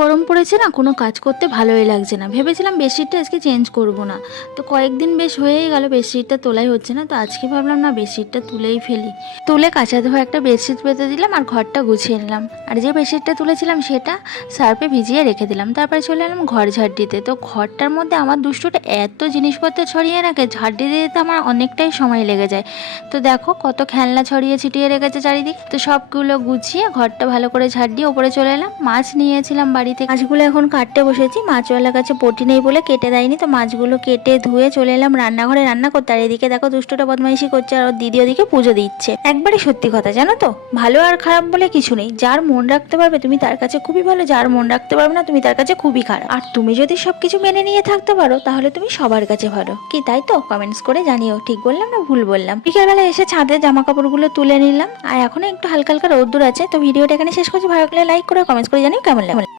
গরম পড়েছে না, কোনো কাজ করতে ভালোই লাগছে না। ভেবেছিলাম বেডশিটটা আজকে চেঞ্জ করব না, তো কয়েকদিন বেশ হয়েই গেল বেডশিটটা তোলাই হচ্ছে না। তো আজকে ভাবলাম না বেডশিটটা তুলেই ফেলি। তুলে কাঁচা ধোয়া একটা বেডশিট পেতে দিলাম আর ঘরটা গুছিয়ে নিলাম। আর যে বেডশিটটা তুলেছিলাম সেটা সার্ফে ভিজিয়ে রেখে দিলাম। তারপরে চলে এলাম ঘর ঝাড় দিতে। তো ঘরটার মধ্যে আমার দুষ্টুটা এত জিনিসপত্র ছড়িয়ে রাখে, ঝাড় দিতে দিতে আমার অনেকটাই সময় লেগে যায়। তো দেখো কত খেলনা ছড়িয়ে ছিটিয়ে রেখেছে চারিদিকে। তো সবগুলো গুছিয়ে ঘরটা ভালো করে ঝাড় দিয়ে ওপরে চলে এলাম। মাছ নিয়েছিলাম বাড়িতে, মাছগুলো এখন কাটতে বসেছি। মাছওয়ালার কাছে পটি নেই বলে কেটে দেয়নি, তো মাছগুলো কেটে ধুয়ে চলে এলাম রান্নাঘরে রান্না করতে। আর এদিকে দেখো দুষ্টুটা বদমাইশি করছে আর ওর দিদি ওদিকে পুজো দিচ্ছে। একবারে সত্যি কথা জানো তো, ভালো আর খারাপ বলে কিছু নেই। যার মন রাখতে পারবে তুমি তার কাছে খুবই ভালো, যার মন রাখতে পারবে না তুমি তার কাছে খুবই খারাপ। আর তুমি যদি সবকিছু মেনে নিয়ে থাকতে পারো তাহলে তুমি সবার কাছে ভালো। কি তাই তো? কমেন্টস করে জানিও ঠিক বললাম না ভুল বললাম। বিকেলবেলা এসে ছাদে জামা কাপড়গুলো তুলে নিলাম, আর এখন একটু হালকা হালকা রোদ্দুর আছে। তো ভিডিওটা এখানে শেষ করছি। ভালো লাগলে লাইক করে কমেন্টস করে জানিও কেমন লাগে।